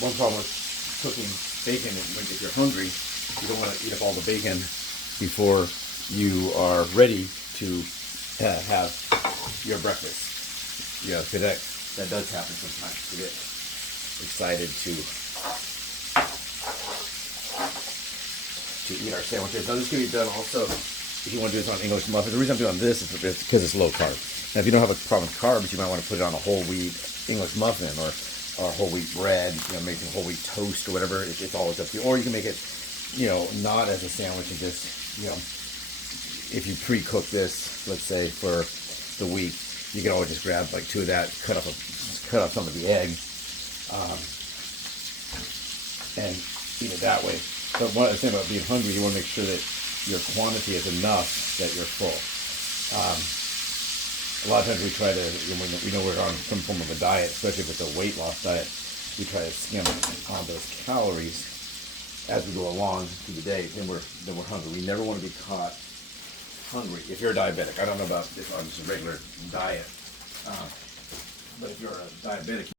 one problem with cooking bacon is if you're hungry, you don't want to eat up all the bacon before you are ready to have your breakfast. Yeah, because that does happen sometimes. You get excited to eat our sandwiches. Now this can be done also if you want to do this on English muffins. The reason I'm doing this is because it's low carb. Now if you don't have a problem with carbs, you might want to put it on a whole wheat English muffin or whole wheat bread, making whole wheat toast or whatever. It's always up to you. Or you can make it, not as a sandwich and just, if you pre-cook this, let's say for the week, you can always just grab like 2 of that, cut off some of the egg, and eat it that way. But one of the things about being hungry, you want to make sure that your quantity is enough that you're full. A lot of times we try to, we know we're on some form of a diet, especially with the weight loss diet, we try to skim on those calories as we go along through the day, then we're hungry. We never want to be caught hungry. If you're a diabetic, I don't know about if on just a regular diet, but if you're a diabetic,